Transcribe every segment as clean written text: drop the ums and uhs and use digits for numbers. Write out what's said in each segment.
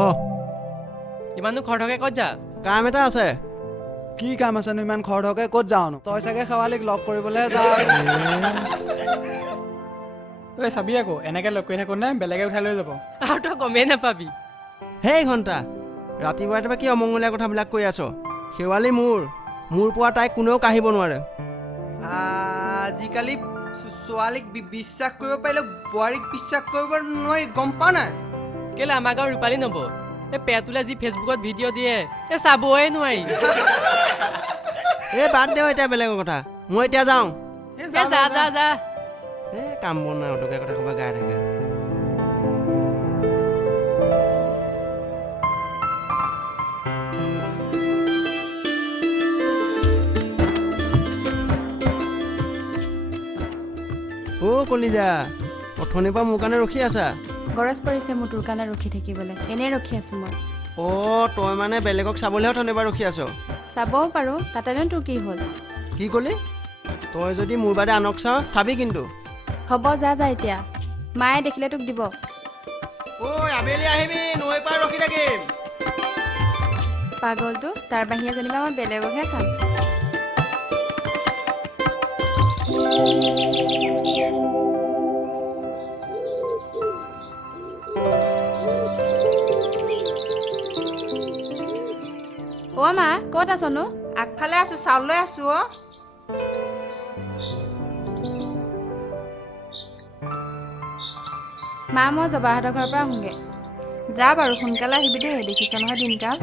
অঁ ইমানো খৰধৰকে ক'ত যা? কাম এটা আছে। কি কাম আছেনো ইমান খৰধৰকে ক'ত যাওঁনো? তই চাগে শেৱালিক লগ কৰিবলৈহে যাৱ। ঐ চাবি আকৌ এনেকে লগ কৰি থাকোঁ নে বেলেগে উঠাই লৈ যাব। আৰু তই গমেই নাপাবি। হেই ঘণ্টা, ৰাতিপুৱা ৰাতিপুৱা কি অমংগলীয়া কথাবিলাক কৈ আছ? শেৱালি মোৰ পৰা তাইক কোনেও কাঢ়িব নোৱাৰে। আজিকালি ছোৱালীক বিশ্বাস কৰিব পাৰিলে বোৱাৰীক বিশ্বাস কৰিব নোৱাৰি, গম পা নাই? কেলে আমাৰ গাঁৱৰ ৰূপালী নব এই পেটুলে যি ফেচবুকত ভিডিঅ' দিয়ে চাবই নোৱাৰি। এই বাদ দেও এতিয়া বেলেগৰ কথা, মই এতিয়া যাওঁ। যা যা যা যা। কাম বন নাই, অটকীয়া কথা ক'ৰবাত গাই থাকে। কলিজা, অথনিৰ পৰা মোৰ কাৰণে ৰখি আছা? গৰজ পৰিছে মোৰ তোৰ কাৰণে ৰখি থাকিবলৈ, এনেই ৰখি আছো মই। তই মানে বেলেগক চাবলৈহে অথনিৰ পৰা ৰখি আছ? চাবও পাৰো, তাতেনো তোৰ কি হ'ল? কি ক'লি? তই যদি মোৰ বাদে আনক চাওঁ চাবি কিন্তু। হ'ব যা যা এতিয়া, মায়ে দেখিলে তোক দিব। আবেলি আহিবি, নৈ পাৰ ৰখি থাকিম। পাগলটো, তাৰ বাহিৰে যেনিবা মই বেলেগকহে চাম। মা ক'ত আছনো? আগফালে আছো, চাউল লৈ আছো। মা মই জবাহঁতৰ ঘৰৰ পৰা আহোঁগে। যা বাৰু, সোনকালে আহিবি দেই, দেখিছ নহয় দিনকাল।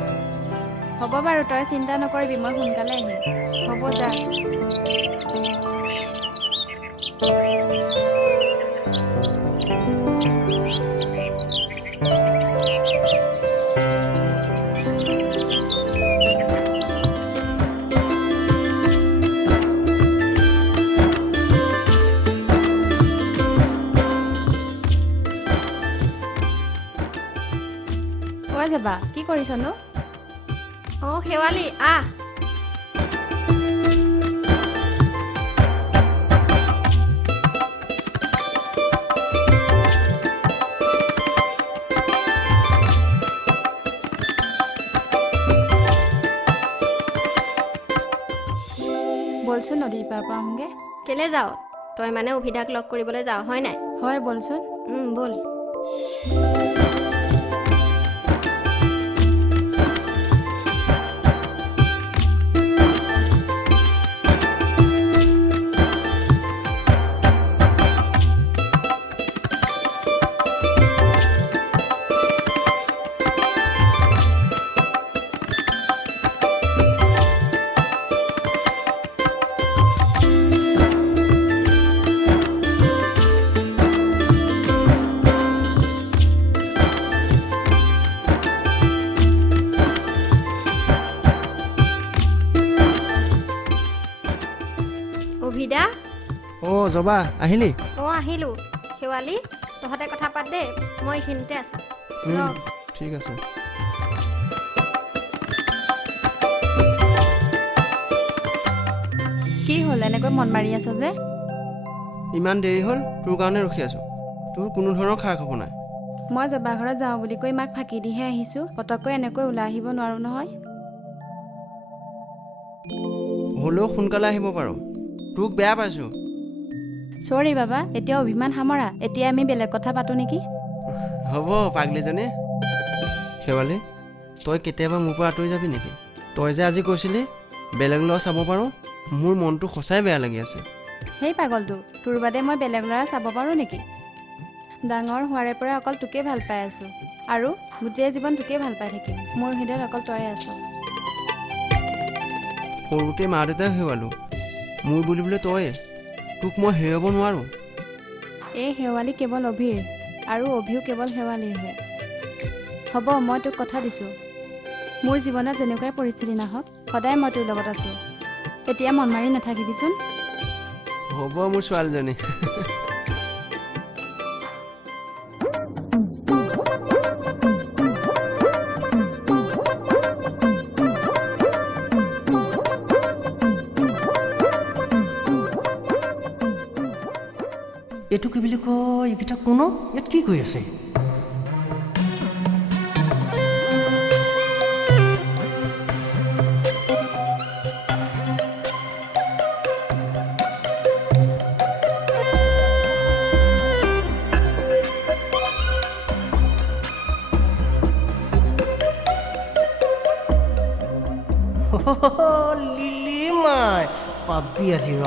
হ'ব বাৰু, তই চিন্তা নকৰিবি, মই সোনকালে আহিম। হ'ব যা। যাবা কি কৰিছনো? শেৱালি আহ। বলচোন নদীৰ পাৰ পৰা আহোঁগে। কেলে যাও? তই মানে অভিদাক লগ কৰিবলৈ যাও হয় নাই? হয় বলচোন। বল। অভিদা। জবা আহিলি? আহিলো। শেৱালি তহঁতে কথা পাত দে, মই এইখিনিতে আছো। ঠিক আছে। কি হ'ল এনেকৈ মন মাৰি আছ যে? ইমান দেৰি হ'ল, তোৰ কাৰণে ৰখি আছো। তোৰ কোনো ধৰণৰ খা খবৰ নাই। মই জবা ঘৰত যাওঁ বুলি কৈ মাক ফাঁকি দিহে আহিছো, পতককৈ এনেকৈ ওলাই আহিব নোৱাৰো নহয়। হ'লেও সোনকালে আহিব পাৰো, তোক বেয়া পাইছো। চৰি বাবা, এতিয়া অভিমান সামৰা, এতিয়া আমি বেলেগ কথা পাতো নেকি? হ'ব পাগলীজনী। শেৱালি, তই কেতিয়াবা মোৰ পৰা আঁতৰি যাবি নেকি? তই যে আজি কৈছিলি বেলেগ ল'ৰা চাব পাৰোঁ, মোৰ মনটো সঁচাই বেয়া লাগি আছে। সেই পাগলটো, তোৰ বাদে মই বেলেগ ল'ৰা চাব পাৰোঁ নেকি? ডাঙৰ হোৱাৰে পৰা অকল তোকে ভাল পাই আছোঁ, আৰু গোটেই জীৱন তোকে ভাল পাই থাকিম। মোৰ হৃদয়ত অকল তই আছ। সৰুতে মা দেউতাই হেৰুৱালোঁ, মোৰ বুলিবলৈ তয়ে। তোক মই হেৰুৱাব নোৱাৰোঁ। এই শেৱালি কেৱল অভিৰ, আৰু অভিও কেৱল শেৱালিৰহে। হ'ব, মই তোক কথা দিছোঁ, মোৰ জীৱনত যেনেকুৱাই পৰিস্থিতি নাহক সদায় মই তোৰ লগত আছোঁ। এতিয়া মন মাৰি নাথাকিবিচোন। হ'ব মোৰ ছোৱালীজনী। এইটো কি বুলি কয়? এইকেইটা কোন? ইয়াত কি কৰি আছে? পাবি আজি ৰ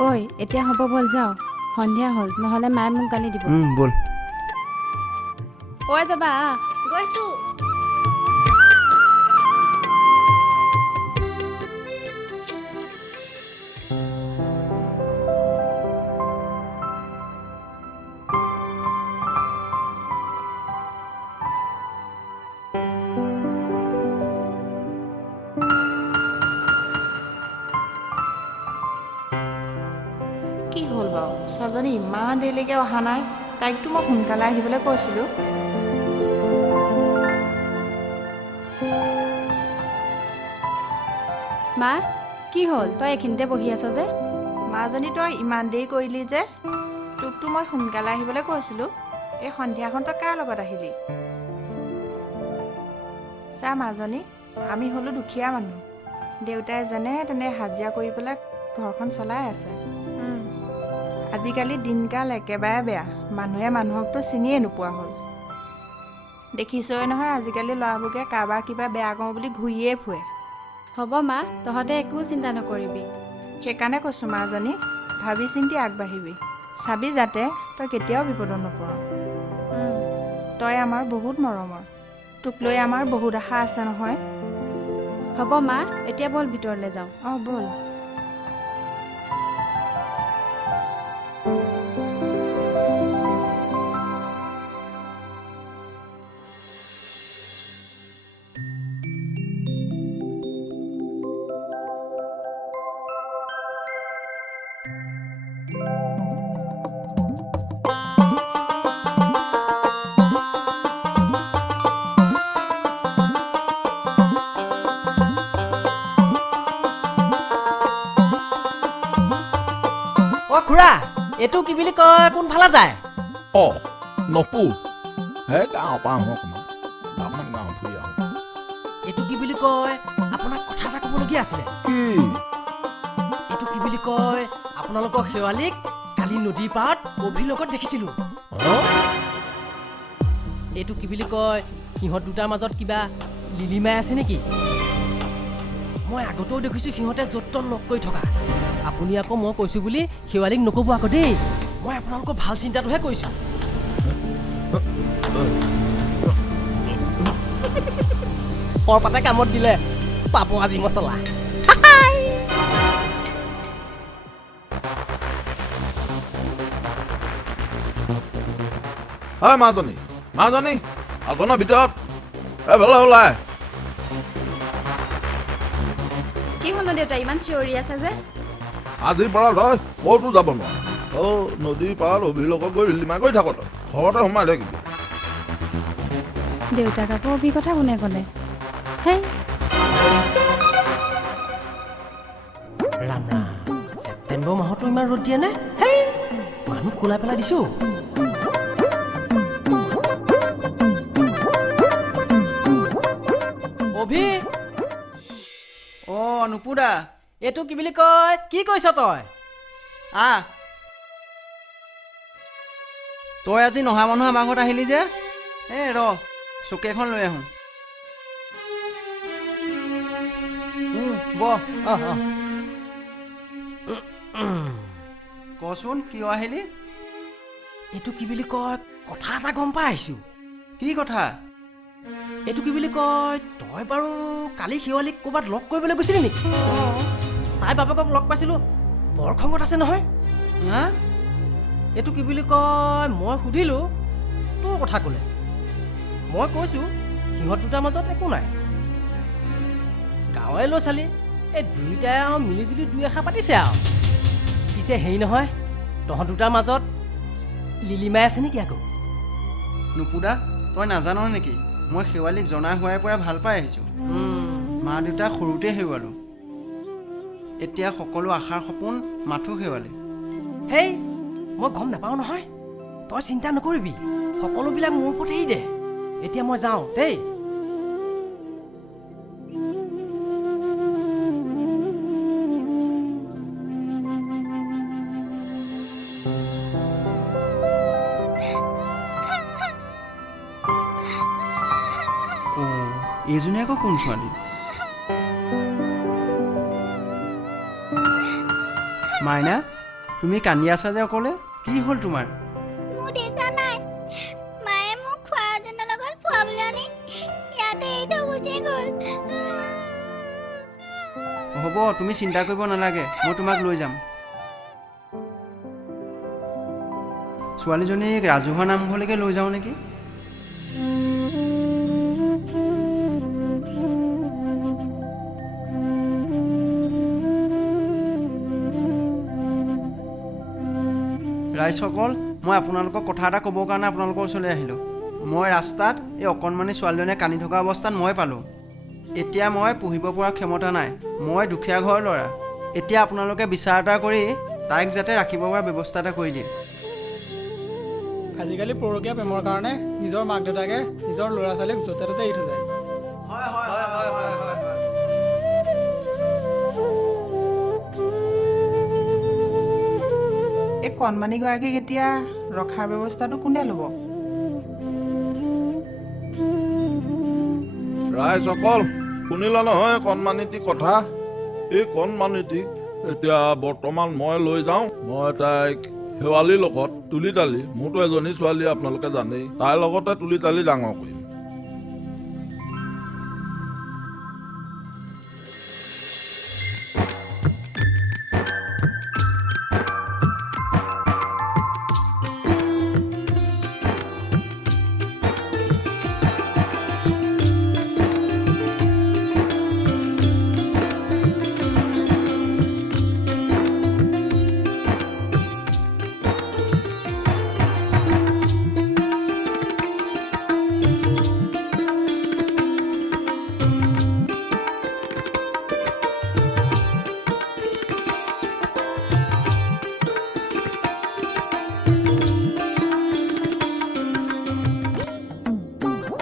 ঐ এতিয়া হ'ব ব'ল যাওঁ সন্ধিয়া হ'ল নহ'লে মায়ে মোক গালি দিব ব'ল ঐ যাবা গৈছো কি হ'ল বাৰু ছোৱালীজনী ইমান দেৰিলৈকে অহা নাই তাইকতো মই সোনকালে আহিবলৈ কৈছিলোঁ মা কি হ'ল তই এইখিনিতে বহি আছ যে মাজনী তই ইমান দেৰি কৰিলি যে তোকতো মই সোনকালে আহিবলৈ কৈছিলোঁ এই সন্ধিয়াখন তই কাৰ লগত আহিলি চা মাজনী আমি হ'লোঁ দুখীয়া মানুহ দেউতাই যেনে তেনে হাজিৰা কৰি পেলাই ঘৰখন চলাই আছে আজিকালি দিনকাল একেবাৰে বেয়া মানুহে মানুহকতো চিনিয়ে নোপোৱা হ'ল দেখিছই নহয় আজিকালি ল'ৰাবোৰকে কাৰোবাৰ কিবা বেয়া কওঁ বুলি ঘূৰিয়ে ফুৰে হ'ব মা তহঁতে একো চিন্তা নকৰিবি সেইকাৰণে কৈছোঁ মাজনী ভাবি চিন্তি আগবাঢ়িবি চাবি যাতে তই কেতিয়াও বিপদত নপৰ তই আমাৰ বহুত মৰমৰ তোক লৈ আমাৰ বহুত আশা আছে নহয় হ'ব মা এতিয়া ব'ল ভিতৰলৈ যাওঁ অঁ ব'ল অ খুৰা এইটো কি বুলি কয় কোনফালে যায় অ নপু হে গাঁৱৰ পৰা আহোঁ অকণমান গাঁৱমান গাঁও ফুৰি আহোঁ এইটো কি বুলি কয় আপোনাক কথা এটা ক'বলগীয়া আছিলে কি এইটো কি বুলি কয় আপোনালোকৰ শেৱালীক কালি নদীৰ পাৰত অভিৰ লগত দেখিছিলোঁ এইটো কি বুলি কয় সিহঁত দুটাৰ মাজত কিবা লিলিমাই আছে নেকি মই আগতেও দেখিছোঁ সিহঁতে য'ত ত'ত লগ কৰি থকা আপুনি আকৌ মই কৈছোঁ বুলি শেৱালীক নক'ব আকৌ দেই মই আপোনালোকৰ ভাল চিন্তাটোহে কৰিছোঁ সৰপাতে কামত দিলে পাব আজি মছলা হয় মাজনী মাজনী আলপনাৰ ভিতৰত এফালে ওলাই কি হ'ল দেউতা ইমান চিঞৰি আছে যে আজিৰ পৰা তই ক'তো যাব নোৱাৰ নদীৰ পাৰত অভিৰ লগত গৈ লিমা কৰি থাক তই ঘৰতে সোমাই থাকিবি দেউতাক আকৌ অভিজ্ঞতা কোনে ক'লে হেই ৰাম ৰাম ছেপ্টেম্বৰ মাহতো ইমান ৰ'দ দিয়ে নে হেই মানুহ কোলাই পেলাই দিছোঁ অভি অঁ নুপুদা এইটো কি বুলি কয় কি কৈছ তই তই আজি নহা মানুহ আমাৰ ঘৰত আহিলি যে এই ৰ চকী এখন লৈ আহোঁ বহ কচোন কিয় আহিলি এইটো কি বুলি কয় কথা এটা গম পাই আহিছোঁ কি কথা এইটো কি বুলি কয় তই বাৰু কালি শেৱালীক ক'ৰবাত লগ কৰিবলৈ গৈছিলি নেকি তাই বাপেকক লগ পাইছিলোঁ বৰ খঙত আছে নহয় হা এইটো কি বুলি কয় মই সুধিলোঁ তোৰ কথা ক'লে মই কৈছোঁ সিহঁত দুটাৰ মাজত একো নাই গাঁৱৰে ল'ৰা ছোৱালী এই দুয়োটাই আৰু মিলিজুলি দুই এষাৰ পাতিছে আৰু পিছে হেৰি নহয় তহঁত দুটাৰ মাজত লিলিমাই আছে নেকি আকৌ নুপুদা তই নাজান নেকি মই শেৱালীক জনাই হোৱাৰ পৰা ভাল পাই আহিছোঁ মা দেউতা সৰুতে হেৰুৱালোঁ এতিয়া সকলো আশাৰ সপোন মাথো শেৱালী হেই মই গম নাপাওঁ নহয় তই চিন্তা নকৰিবি সকলোবিলাক মোৰ ওপৰত এৰি দে এতিয়া মই যাওঁ দেই এইজনী আকৌ কোন ছোৱালী? মাইনা, তুমি কান্দি আছা যে অকলে, কি হ'ল তোমাৰ? মোৰ দেউতা নাই। মায়ে মোক খুৱাজনৰ লগত ফুৱাবলৈ আনি ইয়াতে এৰি থৈ গুচি গ'ল। হ'ব, তুমি চিন্তা কৰিব নালাগে, মই তোমাক লৈ যাম। ছোৱালীজনীক ৰাজহুৱা নামঘৰলৈকে লৈ যাওঁ নেকি? ৰাইজসকল, মই আপোনালোকক কথা এটা ক'বৰ কাৰণে আপোনালোকৰ ওচৰলৈ আহিলোঁ। মই ৰাস্তাত এই অকণমানি ছোৱালীজনীয়ে কান্দি থকা অৱস্থাত মই পালোঁ। এতিয়া মই পঢ়িব পৰা ক্ষমতা নাই, মই দুখীয়া ঘৰৰ ল'ৰা। এতিয়া আপোনালোকে বিচাৰ এটা কৰি তাইক যাতে ৰাখিব পৰা ব্যৱস্থা এটা কৰি দিয়ে। আজিকালি পৰকীয়া প্ৰেমৰ কাৰণে নিজৰ মাক দেউতাকে নিজৰ ল'ৰা ছোৱালীক য'তে ত'তে এৰি থৈ যায়। এই কণমানিগৰাকীক এতিয়া ৰখাৰ ব্যৱস্থাটো কোনে ল'ব? ৰাইজসকল শুনিলা নহয় কণমানিটি কথা? এই কণমানিটিক এতিয়া বৰ্তমান মই লৈ যাওঁ। মই তাইক শেৱালিৰ লগত তুলি তালি, মোৰতো এজনী ছোৱালী আপোনালোকে জানেই, তাইৰ লগতে তুলি তালি ডাঙৰ কৰিম।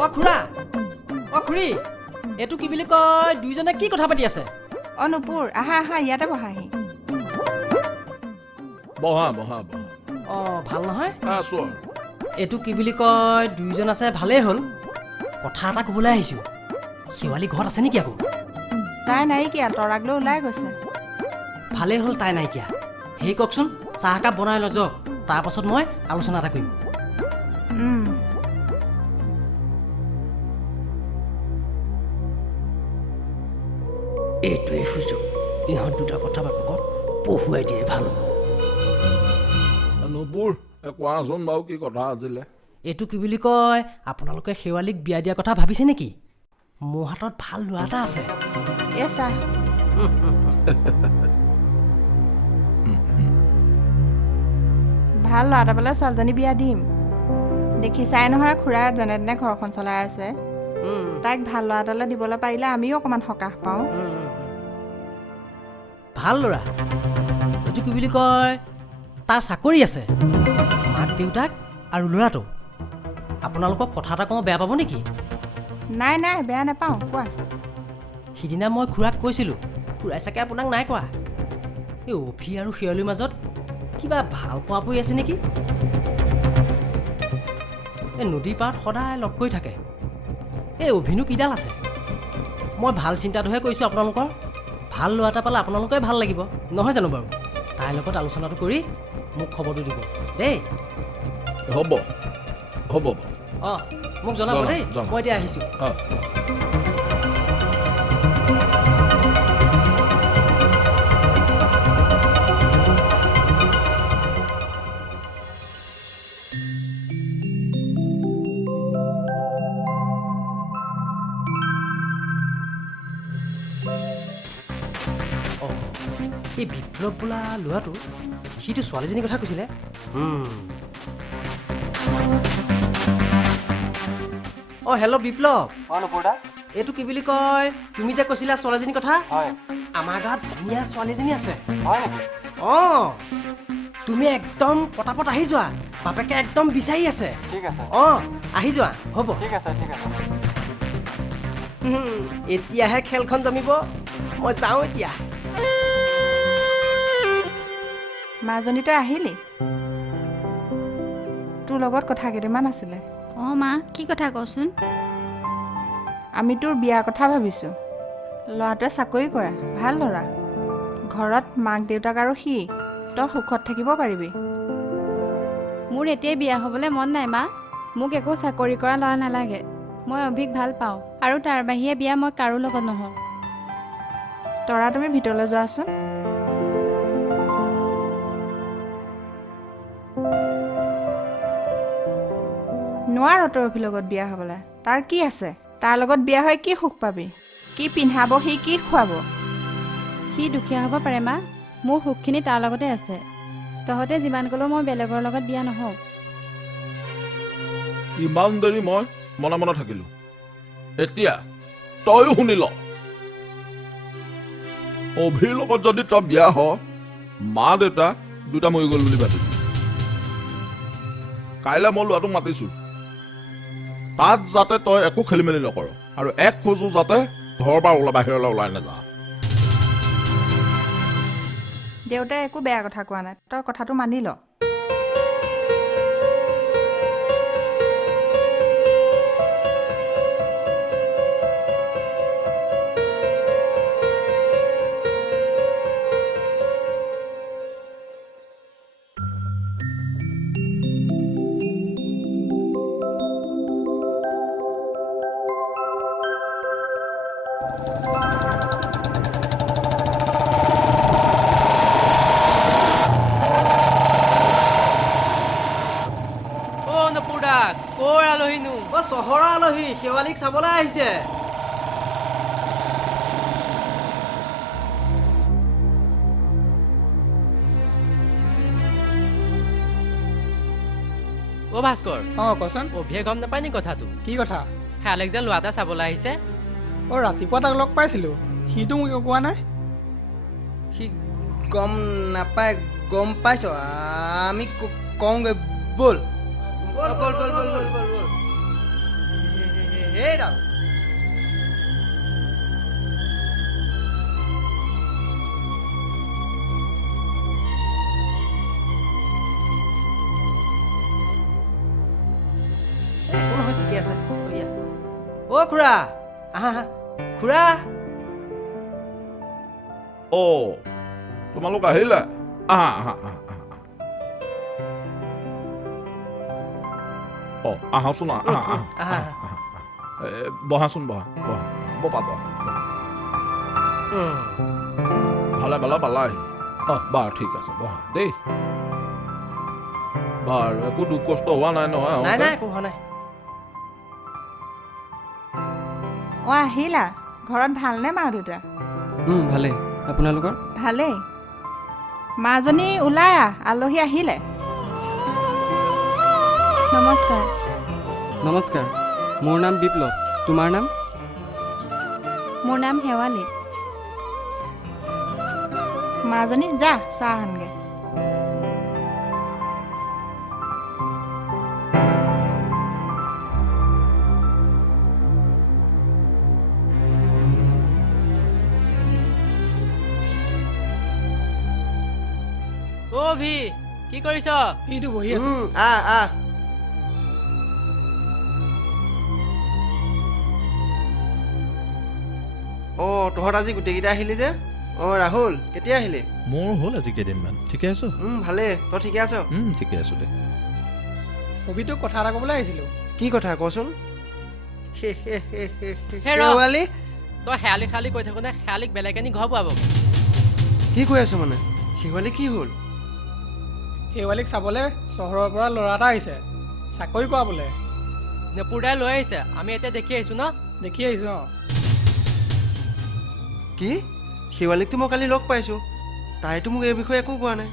অ' খুৰা, অ' খুৰী, এইটো কি বুলি কয়, দুইজনে কি কথা পাতি আছে? অ' নুপুৰ, আহা আহা, ইয়াতে বহাহি। বহা বহা বহা। অ' ভাল নহয়? আছো আৰু। এইটো কি বুলি কয়, দুইজন আছে ভালেই হ'ল। কথা এটা ক'বলৈ আহিছোঁ। শেৱালি ঘৰত আছে নেকি আকৌ? তাই নাইকিয়া, তৰাক লৈ ওলাই গৈছে। ভালেই হ'ল তাই নাইকিয়া। হেৰি কওকচোন, চাহ একাপ বনাই লৈ যাওক, তাৰপাছত মই আলোচনা এটা কৰিম। এইটোৱেই সুযোগ, ইহঁত দুটা কথা বাপেকক পঢ়ুৱাই দিয়ে ভাল হ'ব। নবুৰ, কোৱাচোন বাৰু কি কথা আছিলে? এইটো কি বুলি কয়, আপোনালোকে শেৱালিক বিয়া দিয়াৰ কথা ভাবিছে নেকি? মোৰ হাতত ভাল ল'ৰা এটা আছে। এ চাহ। ভাল ল'ৰা এটা পালে ছোৱালীজনী বিয়া দিম। দেখিছাই নহয় খুৰাই যেনে তেনে ঘৰখন চলাই আছে। তাইক ভাল ল'ৰা এটালৈ দিবলৈ পাৰিলে আমিও অকণমান সকাহ পাওঁ। ভাল ল'ৰা, এইটো কি বুলি কয়, তাৰ চাকৰি আছে, মাক দেউতাক আৰু ল'ৰাটো। আপোনালোকক কথা এটা কওঁ, বেয়া পাব নেকি? নাই নাই, বেয়া নাপাওঁ, কোৱা। সিদিনা মই খুৰাক কৈছিলোঁ, খুৰাই চাগে আপোনাক নাই কোৱা। এই অভি আৰু শেৱালিৰ মাজত কিবা ভাল পোৱা পৰি আছে নেকি? এই নদীৰ পাৰত সদায় লগ কৰি থাকে। এই অভিনো কিডাল আছে? মই ভাল চিন্তাটোহে কৰিছোঁ আপোনালোকৰ। ভাল ল'ৰা এটা পালে আপোনালোকে ভাল লাগিব, নহয় জানো বাৰু? তাইৰ লগত আলোচনাটো কৰি মোক খবৰটো দিব দেই। হ'ব হ'ব বাৰু। অঁ, মোক জনাব দেই, মই এতিয়া আহিছোঁ। এই বিপ্লৱ বোলা ল'ৰাটো, সিটো ছোৱালীজনীৰ কথা কৈছিলে। অঁ হেল্ল' বিপ্লৱ। এইটো কি বুলি কয়, তুমি যে কৈছিলা ছোৱালীজনীৰ কথা? আমাৰ গাঁৱত ধুনীয়া ছোৱালী এজনী আছে। অঁ, তুমি একদম পটাপট আহি যোৱা, বাপেকে একদম বিচাৰি আছে। অঁ, আহি যোৱা, হ'ব। এতিয়াহে খেলখন জমিব, মই যাওঁ এতিয়া। মাজনী তই আহিলি? তোৰ লগত কথা কেইটামান আছিলে। অঁ মা, কি কথা কচোন? আমি তোৰ বিয়াৰ কথা ভাবিছোঁ। ল'ৰাটোৱে চাকৰি কৰে, ভাল ল'ৰা। ঘৰত মাক দেউতাক আৰু সি, তই সুখত থাকিব পাৰিবি। মোৰ এতিয়াই বিয়া হ'বলৈ মন নাই মা। মোক একো চাকৰি কৰা ল'ৰা নালাগে। মই অভিক ভাল পাওঁ আৰু তাৰ বাহিৰে বিয়া মই কাৰো লগত নহওঁ। তৰা তুমি ভিতৰলৈ যোৱাচোন। নোৱাৰ তই অভিৰ লগত বিয়া হ'বলৈ। তাৰ কি আছে? তাৰ লগত বিয়া হৈ কি সুখ পাবি? কি পিন্ধাব সি, কি খুৱাব? সি দুখীয়া হ'ব পাৰে মা, মোৰ সুখখিনি তাৰ লগতে আছে। তহঁতে যিমান ক'লেও মই বেলেগৰ লগত বিয়া নহওঁ। ইমান দেৰি মই মনে মনে থাকিলো, এতিয়া তইও শুনি ল। অভিৰ লগত যদি তই বিয়া হ, মা দেউতা দুটা মৰি গ'ল বুলি ভাবিবি। কাইলৈ মই ল'ৰাটোক মাতিছো, তাত যাতে তই একো খেলি মেলি নকৰ আৰু এক খোজো যাতে ঘৰৰ পৰা বাহিৰলৈ ওলাই নাযা। দেউতাই একো বেয়া কথা কোৱা নাই, তই কথাটো মানি ল। ক'ৰ আলহীনো? চহৰৰ আলহী শেৱালিক চাবলৈ আহিছে। অ' ভাস্কৰ, অঁ কচোন, অভিয়ে গম নাপায় নি কথাটো? কি কথা? শেৱালিক যে ল'ৰা এটা চাবলৈ আহিছে। অঁ ৰাতিপুৱা তাক লগ পাইছিলোঁ, সিটো মোক একো কোৱা নাই। সি গম নাপায়, গম পাইছ? আমি কওঁগৈ ব'ল। ব'ল ব'ল ব'ল ব'ল ব'ল ব'ল ব'ল। এইডাল একো নহয়, ঠিকে আছে। অ' খুৰা, আহা আহা। খুৰা, অ' তোমালোক আহিলা? আহা আহা আহা আহা। অ' আহাচোন, আহা আহা আহা আহা। বহাচোন, বহা বহা, বহা বহা। ভালে ভালে পালাহি। অঁ বাৰু ঠিক আছে, বহা দেই। বাৰু একো দুখ কষ্ট হোৱা নাই নহয়? নাই নাই, একো হোৱা নাই। অঁ আহিলা? ঘৰত ভালনে মা দেউতা? ভালেই। আপোনালোকৰ? ভালেই। মাজনী ওলাই আহ, আলহী আহিলে। নমস্কাৰ। নমস্কাৰ, মোৰ নাম বিপ্লৱ। তোমাৰ নাম? মোৰ নাম শেৱালী। মাজনী যা চাহ আনগে। অ' ভি, কি কৰিছ? সিটো বহি আছে। আহ। অঁ তহঁত আজি গোটেইকেইটা আহিলি যে? অঁ ৰাহুল, কেতিয়া আহিলি? মোৰ হ'ল আজি কেইদিনমান। ঠিকে আছো? ভালেই। তই ঠিকে আছ? ঠিকে আছো দে। কবিটোক কথা এটা ক'বলৈ আহিছিলোঁ। কি কথা কচোন? হে ৰ, শেৱালি তই শেৱালি খালি কৈ থাকোঁতে শেৱালিক বেলেগ আনি ঘৰ পোৱাব। কি কৈ আছ মানে? শেৱালি কি হ'ল? শেৱালিক চাবলৈ চহৰৰ পৰা ল'ৰা এটা আহিছে, চাকৰি কৰা বোলে। নপুৰ দাই লৈ আহিছে, আমি এতিয়া দেখি আহিছোঁ ন? দেখি আহিছোঁ। অঁ কি? শেৱালিকটো মই কালি লগ পাইছোঁ, তাইতো মোক এই বিষয়ে একো কোৱা নাই।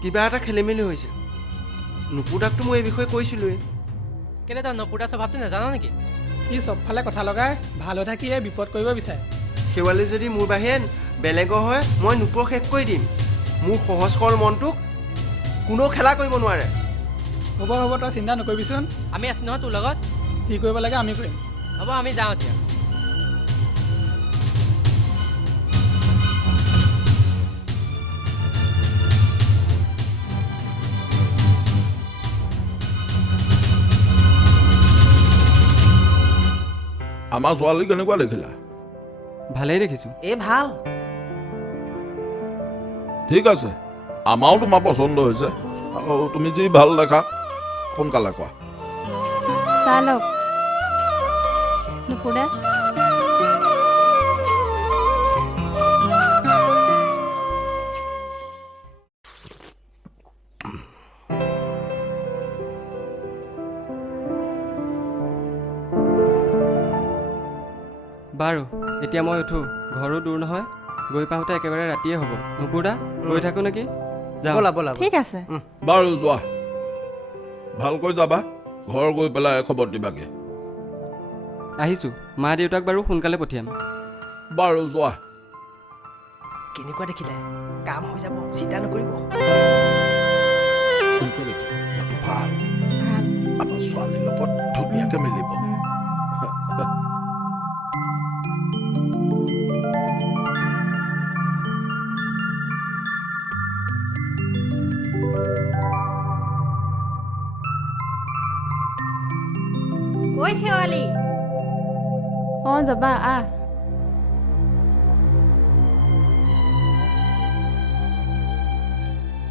কিবা এটা খেলি মেলি হৈছে। নুপুৰ দাকতো মই এই বিষয়ে কৈছিলোঁৱেই। কেলে তই নপুৰ দাৰ স্বভাৱটো নাজানো নেকি? সি চবফালে কথা লগাই ভাল হৈ থাকিয়ে বিপদ কৰিব বিচাৰে। শেৱালি যদি মোৰ বাহিৰে বেলেগৰ হয়, মই নুপুৰক শেষ কৰি দিম। মোৰ সহজ সৰল মনটোক কোনেও খেলা কৰিব নোৱাৰে। হ'ব হ'ব, তই চিন্তা নকৰিবিচোন। আমি আছোঁ নহয় তোৰ লগত। যি কৰিব লাগে আমি কৰিম। হ'ব, আমি যাওঁ এতিয়া। আমাৰ ছোৱালী কেনেকুৱা দেখিলা? ভালেই দেখিছোঁ। এই ভাল। ঠিক আছে, আমাৰো তোমাৰ পচন্দ হৈছে। আৰু তুমি যি ভাল দেখা সোনকালে কোৱা। চাহ লওক নুপুৰা। বাৰু এতিয়া মই উঠোঁ, ঘৰো দূৰ নহয়, গৈ পাওঁতে একেবাৰে ৰাতিয়ে হ'ব। নুপুৰা গৈ থাকোঁ নেকি? যাওঁ। ব'লা ব'লা। ঠিক আছে। বাৰু যোৱা, ভালকৈ যাবা, ঘৰ গৈ পেলাই খবৰ দিবাগে। আহিছোঁ, মা দেউতাক বাৰু সোনকালে পঠিয়াম। বাৰু যোৱা। কেনেকুৱা দেখিলে? কাম হৈ যাব, চিন্তা নকৰিব। ভাল, ভাল। আমাৰ ছোৱালীৰ লগত ধুনীয়াকে মিলিব। ঐ শেৱালি, অঁ যাবা আহ।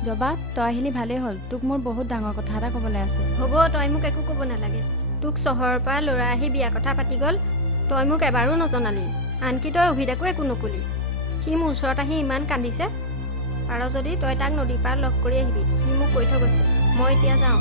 জবা তই আহিলি ভালেই হ'ল। তোক মোৰ বহুত ডাঙৰ কথা এটা ক'বলৈ আছে। হ'ব তই মোক একো ক'ব নালাগে। তোক চহৰৰ পৰা ল'ৰা আহি বিয়া কথা পাতি গ'ল, তই মোক এবাৰো নজনালি। আনকি তই অভিদাকো একো নকলি। সি মোৰ ওচৰত আহি ইমান কান্দিছে। পাৰ যদি তই তাক নদীৰ পাৰ লগ কৰি আহিবি, সি মোক কৈ থৈ গৈছে। মই এতিয়া যাওঁ।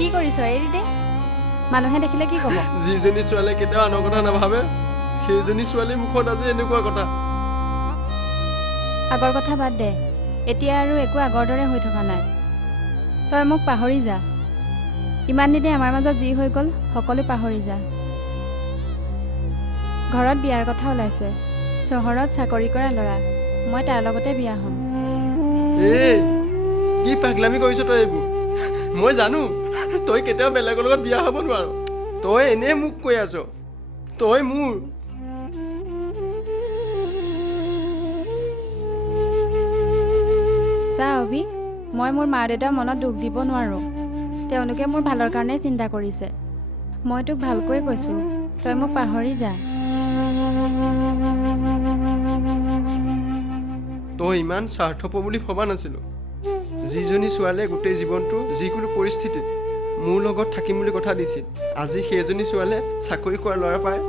কি কৰিছ এৰি দে, মানুহে দেখিলে কি ক'ব? যিজনী ছোৱালীয়ে কেতিয়াও আনৰ কথা নাভাবে, সেইজনী ছোৱালীৰ মুখত আজি এনেকুৱা কথা। আগৰ কথা বাদ দে, এতিয়া আৰু একো আগৰ দৰে হৈ থকা নাই। তই মোক পাহৰি যা। ইমান দিনে আমাৰ মাজত যি হৈ গ'ল সকলো পাহৰি যা। ঘৰত বিয়াৰ কথা ওলাইছে, চহৰত চাকৰি কৰা ল'ৰা, মই তাৰ লগতে বিয়া হ'ম। এই কি পাগলামি কৰিছ তই এইবোৰ? মই জানো তই কেতিয়াও বেলেগৰ লগত বিয়া হ'ব নোৱাৰ। তই এনেই মোক কৈ আছ, তই মোৰ। চা অভি, মই মোৰ মা দেউতাৰ মনত দুখ দিব নোৱাৰোঁ। তেওঁলোকে মোৰ ভালৰ কাৰণেই চিন্তা কৰিছে। মই তোক ভালকৈ কৈছোঁ, তই মোক পাহৰি যা। তই ইমান স্বাৰ্থপৰ বুলি ভবা নাছিলোঁ। যিজনী ছোৱালীয়ে গোটেই জীৱনটো যিকোনো পৰিস্থিতিত মোৰ লগত থাকিম বুলি কথা দিছিল, আজি সেইজনী ছোৱালীয়ে চাকৰি কৰা ল'ৰা পায়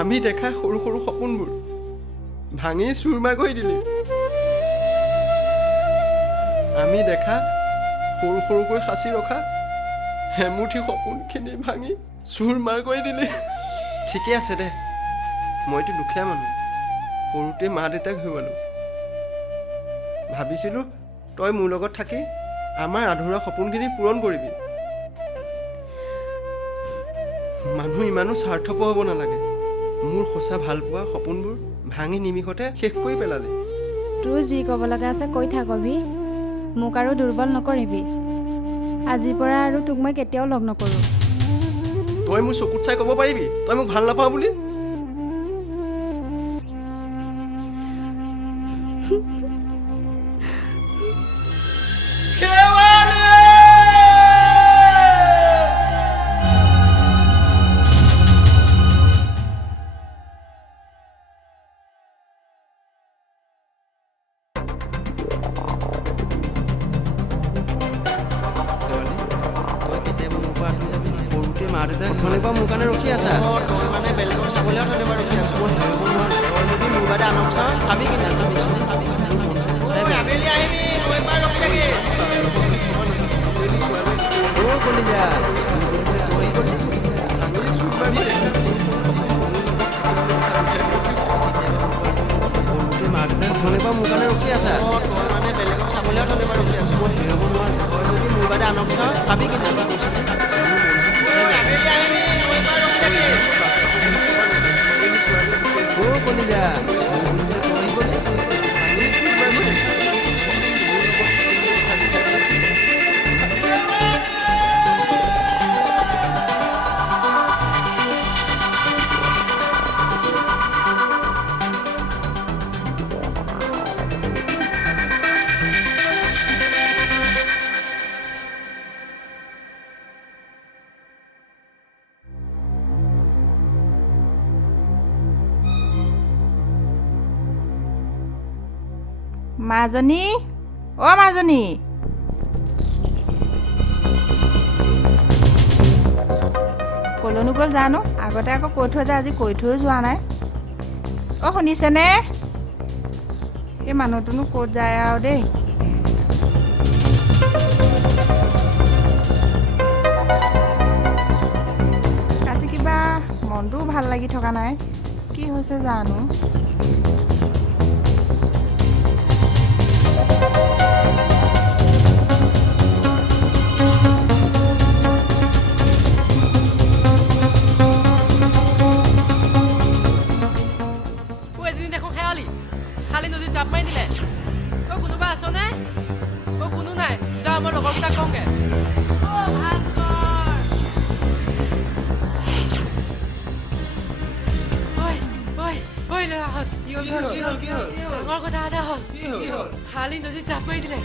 আমি দেখা সৰু সৰু সপোনবোৰ ভাঙি চুৰমাৰ কৰি দিলি। আমি দেখা সৰু সৰুকৈ সাঁচি ৰখা হেমুঠি সপোনখিনি ভাঙি চুৰমাৰ কৰি দিলি। ঠিকে আছে দে, মইতো দুখীয়া মানুহ, সৰুতে মা দেউতাক হেৰুৱালোঁ। ভাবিছিলোঁ তই মোৰ লগত থাকি আমাৰ আধৰুৱা সপোনখিনি পূৰণ কৰিবি। মানুহ ইমানো স্বাৰ্থপৰ হ'ব নালাগে। মোৰ সঁচা ভালপোৱা সপোনবোৰ ভাঙি নিমিষতে শেষ কৰি পেলালি। তোৰ যি ক'ব লগা আছে কৈ থাক অভি, মোক আৰু দুৰ্বল নকৰিবি। আজিৰ পৰা আৰু তোক মই কেতিয়াও লগ নকৰোঁ। তই মোৰ চকুত চাই ক'ব পাৰিবি তই মোক ভাল নাপাওঁ বুলি? মা দেউতাই অথনিৰ পৰা মোৰ কাৰণে ৰখি আছা। তই মানে বেলেগক চাবলৈ অথনিৰ পৰা ৰখি আছো। মই ধৰিব নোৱাৰো। তই যদি মোৰ বাদে আনক চাওঁ চাবি কিনে আবেলি আহিবি, মই এবাৰ ৰখি থাকিম। অ' কলিজা, তই ভাঙি চুৰ মাৰি ৰখি আছা তই মানে বেলেগক চাবলৈও থলে বাৰু ৰখি আছো মই হেৰাব নোৱাৰো তই যদি মোৰ বাদে আনক চাওঁ চাবি কিন্তু কলিজা মাজনী অ মাজনী কলৈনো গ'ল জানো আগতে আকৌ কৈ থৈ যায় আজি কৈ থৈ যোৱা নাই অ শুনিছেনে এই মানুহটোনো ক'ত যায় আৰু দেই আজি কিবা মনটোও ভাল লাগি থকা নাই কি হৈছে জানো খালি নদীত জাপ মাৰি দিলে অ' কোনোবা আছনে অ' কোনো নাই যা আমাৰ লগৰকেইটাক কওঁগে অ' ভাস্কৰ ঐ ল'ৰাহঁত ডাঙৰ কথা এটা হ'ল খালি নদীত জাপ মাৰি দিলে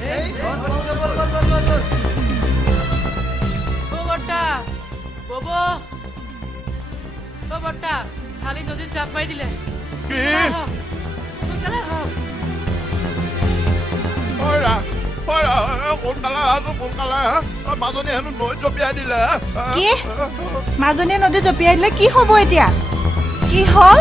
অ' বৰ্তা বব অ' বৰ্তা খালি নদীত জাপ মাৰি দিলে মাজনী হেনো নৈ জপিয়াই দিলে কি মাজনীয়ে নদীত জপিয়াই দিলে কি হ'ব এতিয়া কি হ'ল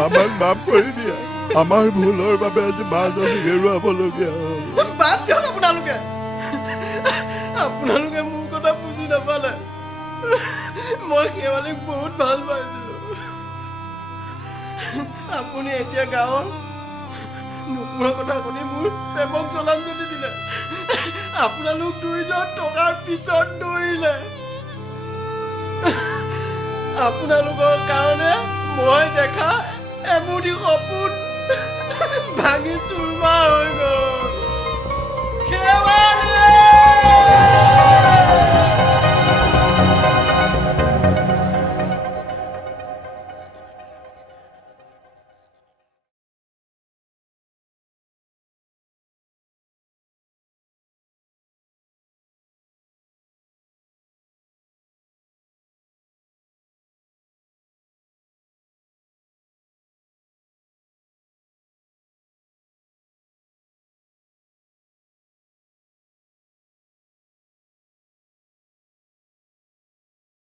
আমাক মাফ কৰি দিয়া আমাৰ ভুলৰ বাবে আজি মাজনীক হেৰুৱাবলগীয়া হ'ল বাদ দিয়ক আপোনালোকে মোৰ কথা বুজি নাপালে মই শেৱালীক বহুত ভাল পাইছিলো আপুনি এতিয়া গাঁৱৰ নুপুৰৰ কথা শুনি মোৰ প্ৰেমক জলাঞ্জলি দিলে আপোনালোক দুইজন টকাৰ পিছত দৌৰিলে আপোনালোকৰ কাৰণে মই দেখা এমুঠি সপোন ভাঙি চুৰমাৰ হৈ গ'ল